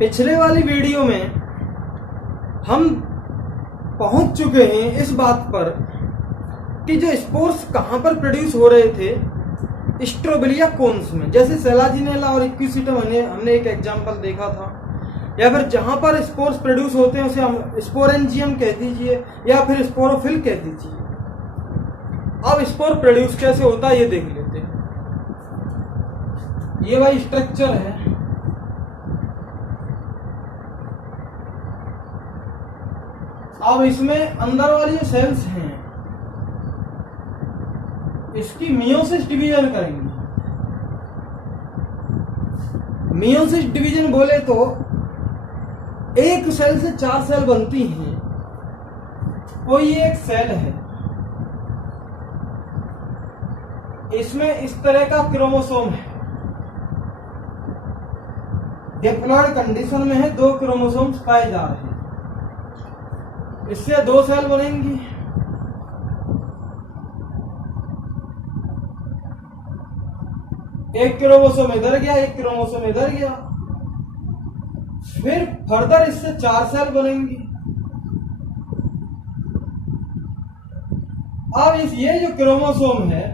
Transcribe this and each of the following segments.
पिछले वाली वीडियो में हम पहुंच चुके हैं इस बात पर कि जो स्पोर्स कहां पर प्रोड्यूस हो रहे थे, स्ट्रोबिलिया कोन्स में, जैसे सेलाजिनेला और इक्विसिटम हमने एक एग्जांपल देखा था, या फिर जहां पर स्पोर्स प्रोड्यूस होते हैं उसे हम स्पोरेंजियम कह दीजिए या फिर स्पोरोफिल कह दीजिए। अब स्पोर प्रोड्यूस कैसे होता है ये देख लेते हैं। ये भाई स्ट्रक्चर है, अब इसमें अंदर वाली जो सेल्स हैं इसकी मियोसिस डिवीजन करेंगे। मियोसिस डिवीजन बोले तो एक सेल से 4 सेल बनती हैं। कोई एक सेल है, इसमें इस तरह का क्रोमोसोम है, डिप्लॉयड कंडीशन में है, 2 क्रोमोसोम्स पाए जा रहे हैं, इससे 2 सेल बनेंगी। एक क्रोमोसोम इधर गया, एक क्रोमोसोम इधर गया, फिर फर्दर इससे 4 सेल बनेंगी। अब ये जो क्रोमोसोम है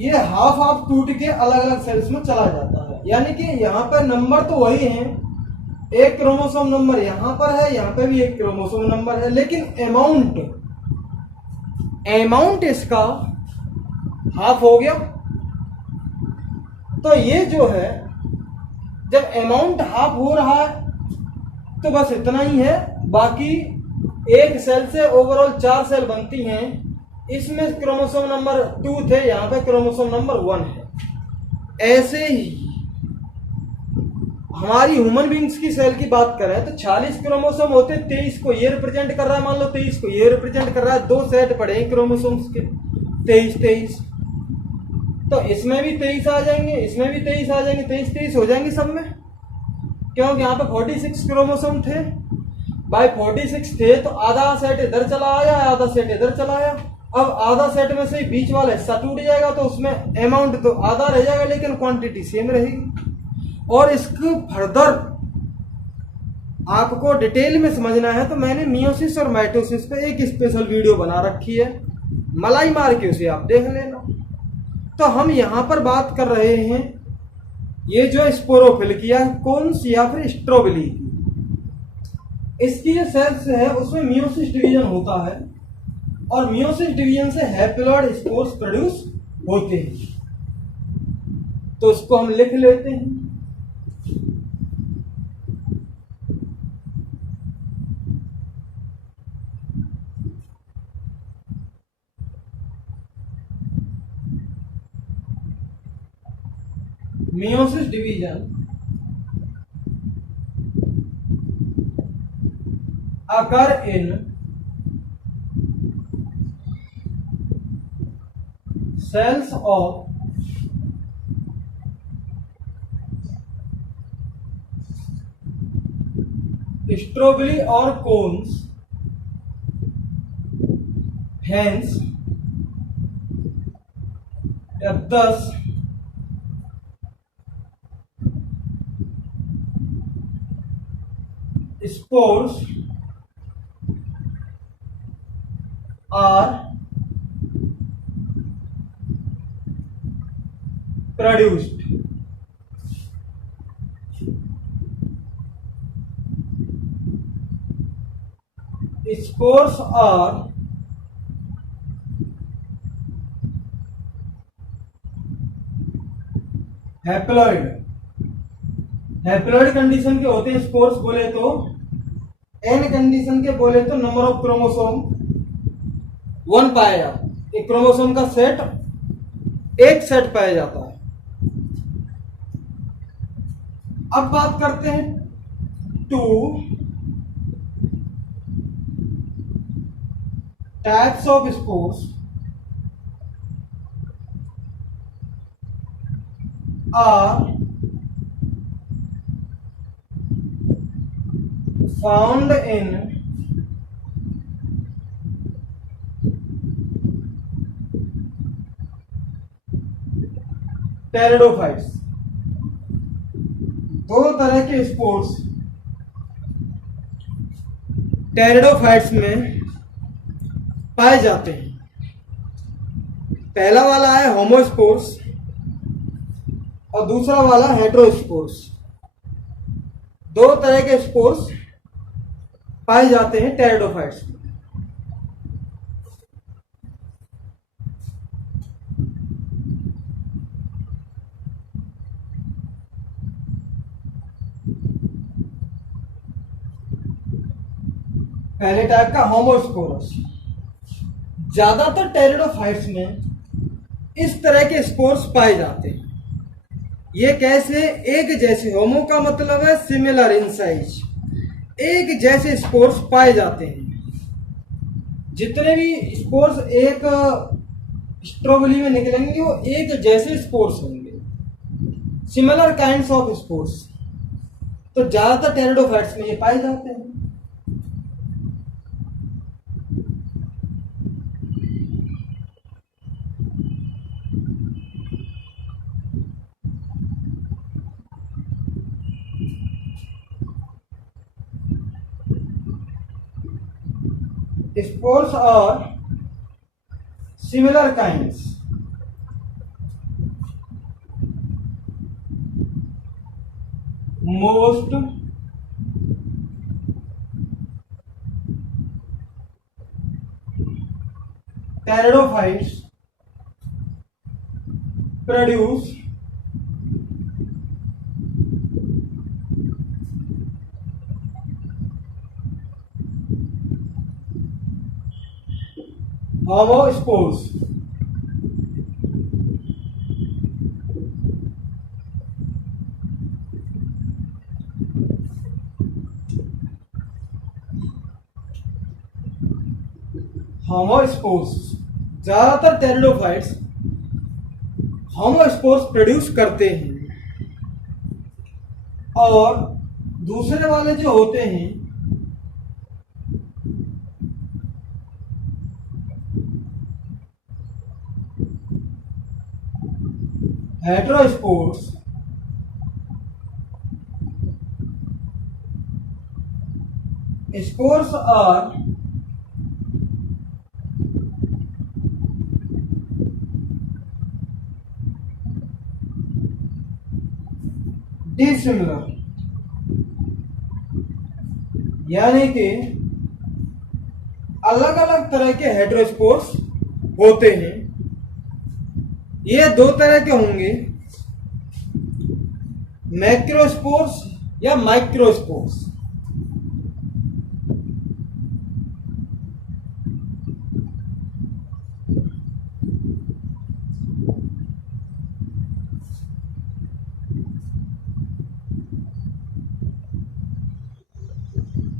ये हाफ हाफ टूट के अलग अलग सेल्स में चला जाता है, यानी कि यहां पर नंबर तो वही है, एक क्रोमोसोम नंबर यहां पर है, यहां पे भी एक क्रोमोसोम नंबर है, लेकिन अमाउंट इसका हाफ हो गया। तो ये जो है जब अमाउंट हाफ हो रहा है तो बस इतना ही है, बाकी एक सेल से ओवरऑल 4 सेल बनती हैं। इसमें क्रोमोसोम नंबर 2 थे, यहां पे क्रोमोसोम नंबर 1 है। ऐसे ही हमारी ह्यूमन बींग्स की सेल की बात करें तो 46 क्रोमोसोम होते, 23 को ये रिप्रेजेंट कर रहा है, मान लो 23 को ये रिप्रेजेंट कर रहा है, 2 सेट पड़े हैं क्रोमोसोम्स के, 23 तो इसमें भी 23 आ जाएंगे, इसमें भी 23 आ जाएंगे, 23 हो जाएंगे सब में, क्योंकि यहाँ पे 46 क्रोमोसोम थे। भाई 46 थे तो आधा सेट इधर चला आया, आधा सेट इधर चला आया। अब आधा सेट में से बीच वाला हिस्सा टूट जाएगा तो उसमें अमाउंट तो आधा रह जाएगा लेकिन क्वांटिटी सेम रहेगी। और इसको फर्दर आपको डिटेल में समझना है तो मैंने मियोसिस और माइटोसिस पे एक स्पेशल वीडियो बना रखी है, मलाई मार के उसे आप देख लेना। तो हम यहां पर बात कर रहे हैं ये जो स्पोरोफिल्किया कोन्स या फिर स्ट्रोबिली, इसकी जो सेल्स है उसमें मियोसिस डिवीजन होता है और मियोसिस डिवीजन से हैप्लॉइड स्पोर्स प्रोड्यूस होते हैं। तो उसको हम लिख लेते हैं। Meiosis division occur in cells of strobili or cones, hence thus spores are produced. Spores are haploid. Haploid condition के होते हैं स्पोर्स बोले तो, एन कंडीशन के बोले तो नंबर ऑफ क्रोमोसोम 1 पाया जाता है, एक क्रोमोसोम का सेट एक सेट पाया जाता है। अब बात करते हैं 2 types of spores are found in pteridophytes. दो तरह के स्पोर्ट्स टेरिडोफाइट्स में पाए जाते हैं। पहला वाला है होमोस्पोर्स और दूसरा वाला हेटेरोस्पोर्स। दो तरह के स्पोर्स पाए जाते हैं टेरिडोफाइट्स में। पहले टाइप का होमोस्पोरस। ज्यादातर टेरिडोफाइट्स में इस तरह के स्पोर्स पाए जाते हैं। ये कैसे? एक जैसे, होमो का मतलब है सिमिलर इन साइज, एक जैसे स्पोर्स पाए जाते हैं। जितने भी स्पोर्स एक स्ट्रोबली में निकलेंगे वो एक जैसे स्पोर्स होंगे, सिमिलर काइंड्स ऑफ स्पोर्स। तो ज्यादातर टेरिडोफाइट्स में ये पाए जाते हैं। Spores are similar kinds. Most pteridophytes produce homospores. Homospores, ज्यादातर टेरिडोफाइट्स होमोस्पोर्स प्रोड्यूस करते हैं और दूसरे वाले जो होते हैं हेटेरोस्पोर्स spores are dissimilar, यानी कि अलग अलग तरह के हेटेरोस्पोर्स होते हैं। ये दो तरह के होंगे, मैक्रोस्पोर्स या माइक्रोस्पोर्स।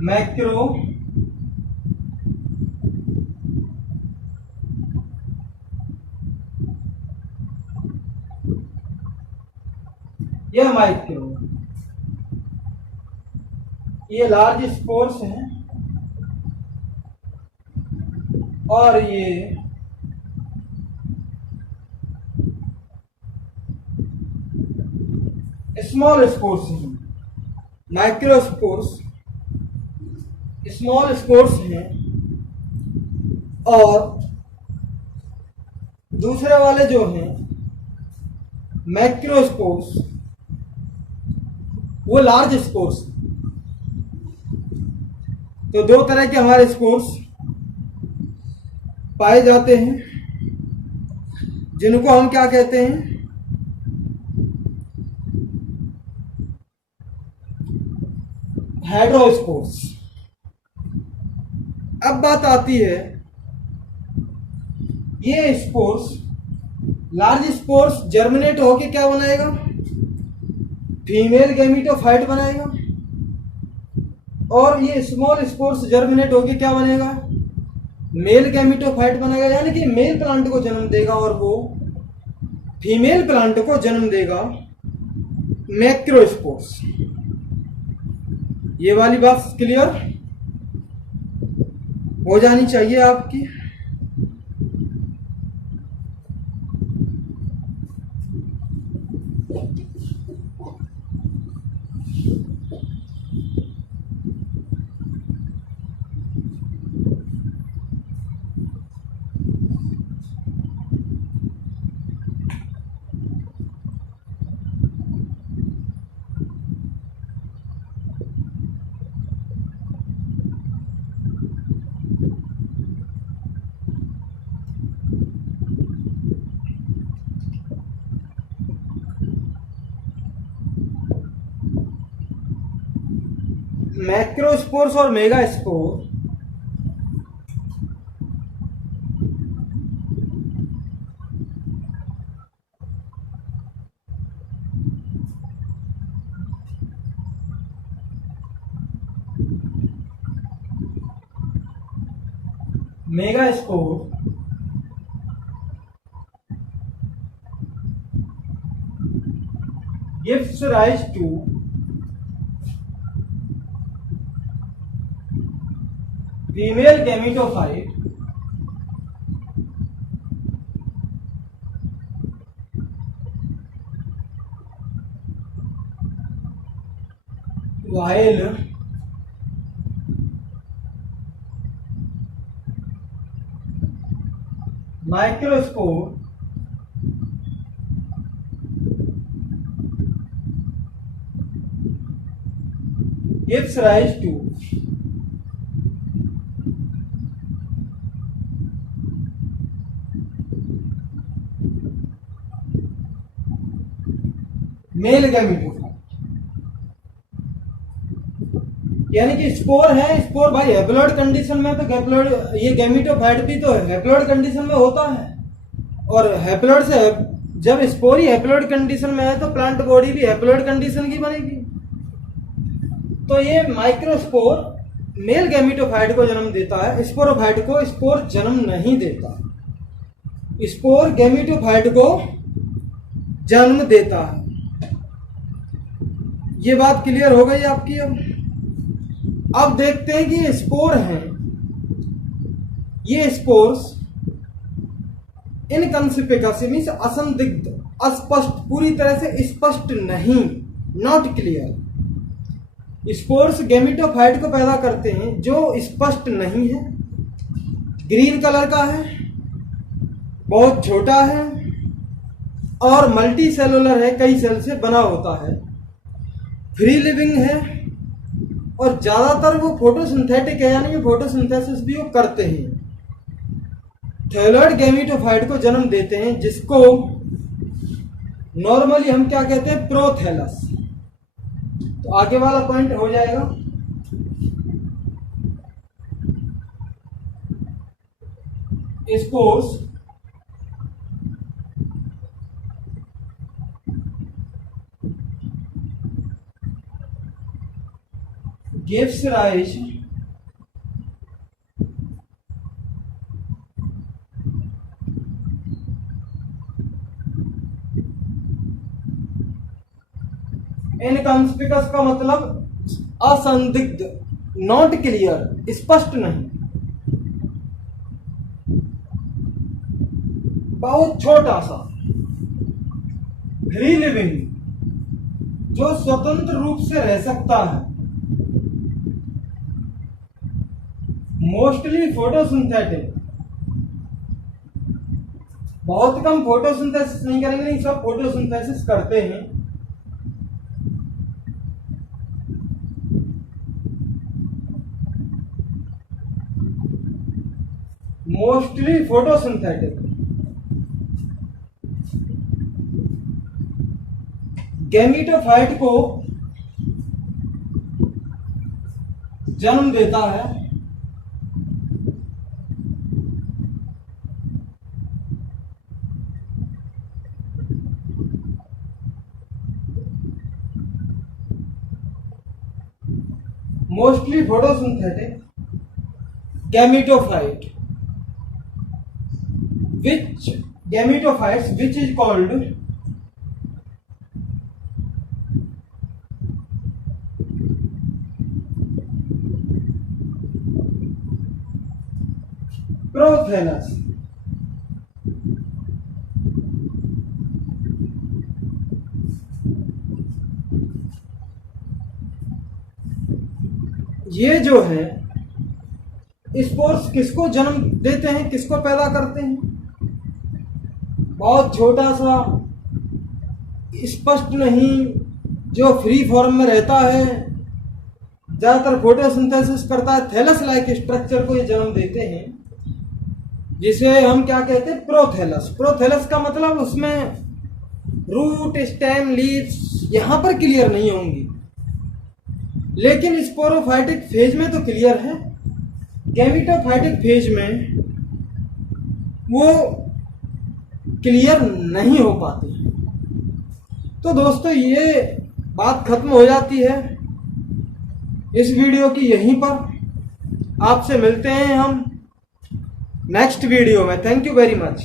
मैक्रो या माइक्रो, ये लार्ज स्पोर्स हैं और ये स्मॉल स्पोर्स हैं। माइक्रोस्पोर्स स्मॉल स्पोर्स हैं और दूसरे वाले जो हैं मैक्रोस्पोर्स वो लार्ज स्पोर्स। तो दो तरह के हमारे स्पोर्स पाए जाते हैं जिनको हम क्या कहते हैं? हेटेरोस्पोर्स। अब बात आती है, ये स्पोर्स लार्ज स्पोर्स जर्मिनेट होके क्या बनाएगा? फीमेल गैमीटोफाइट बनाएगा। और ये स्मॉल स्पोर्स जर्मिनेट होके क्या बनेगा? मेल गैमीटोफाइट बनेगा, यानी कि मेल प्लांट को जन्म देगा और वो फीमेल प्लांट को जन्म देगा। मैक्रोस्पोर्स। ये वाली बात क्लियर हो जानी चाहिए आपकी। मैक्रोस्पोर्स और megaspore megaspore gives rise to female gametophyte while microspore gives rise to male gametophyte. यानी कि स्पोर है, स्पोर भाई हैप्लॉइड कंडीशन में तो ये गैमेटोफाइट भी तो हैप्लॉइड कंडीशन में होता है, और हैप्लॉइड से जब स्पोर ही हैप्लॉइड कंडीशन में है तो प्लांट बॉडी भी हैप्लॉइड कंडीशन की बनेगी। तो ये माइक्रोस्पोर मेल गैमेटोफाइट को जन्म देता है, स्पोरोफाइट को स्पोर जन्म नहीं देता, स्पोर गैमेटोफाइट को जन्म देता है। ये बात क्लियर हो गई आपकी। अब देखते हैं कि ये स्पोर हैं, ये स्पोर्स इनकंसिपिकस मीन्स असंदिग्ध, अस्पष्ट, पूरी तरह से स्पष्ट नहीं, नॉट क्लियर। स्पोर्स गैमेटोफाइट को पैदा करते हैं जो स्पष्ट नहीं है, ग्रीन कलर का है, बहुत छोटा है और मल्टी सेलुलर है, कई सेल से बना होता है, फ्री लिविंग है और ज्यादातर वो फोटोसिंथेटिक है, यानी कि फोटोसिंथेसिस भी वो करते हैं। थैलॉइड गैमेटोफाइट को जन्म देते हैं जिसको नॉर्मली हम क्या कहते हैं, प्रोथैलस। तो आगे वाला पॉइंट हो जाएगा। स्पोर्स gives rise इनकंस्पिकस का मतलब असंदिग्ध, नॉट क्लियर, स्पष्ट नहीं, बहुत छोटा सा, फ्री लिविंग, जो स्वतंत्र रूप से रह सकता है, मोस्टली फोटोसिंथेटिक, बहुत कम फोटोसिंथेसिस नहीं करेंगे, नहीं सब फोटोसिंथेसिस करते हैं। मोस्टली फोटोसिंथेटिक, गैमेटोफाइट को जन्म देता है mostly photosynthetic gametophyte which is called prothallus। ये जो है स्पोर्स किसको जन्म देते हैं, किसको पैदा करते हैं, बहुत छोटा सा, स्पष्ट नहीं, जो फ्री फॉर्म में रहता है, ज्यादातर फोटोसिंथेसिस करता है, थैलस लाइक स्ट्रक्चर को ये जन्म देते हैं, जिसे हम क्या कहते हैं, प्रोथैलस। प्रोथैलस का मतलब उसमें रूट, स्टेम, लीव्स यहां पर क्लियर नहीं होंगी, लेकिन स्पोरोफाइटिक फेज में तो क्लियर है, गैमेटोफाइटिक फेज में वो क्लियर नहीं हो पाती। तो दोस्तों ये बात खत्म हो जाती है इस वीडियो की यहीं पर। आपसे मिलते हैं हम नेक्स्ट वीडियो में। Thank you very much.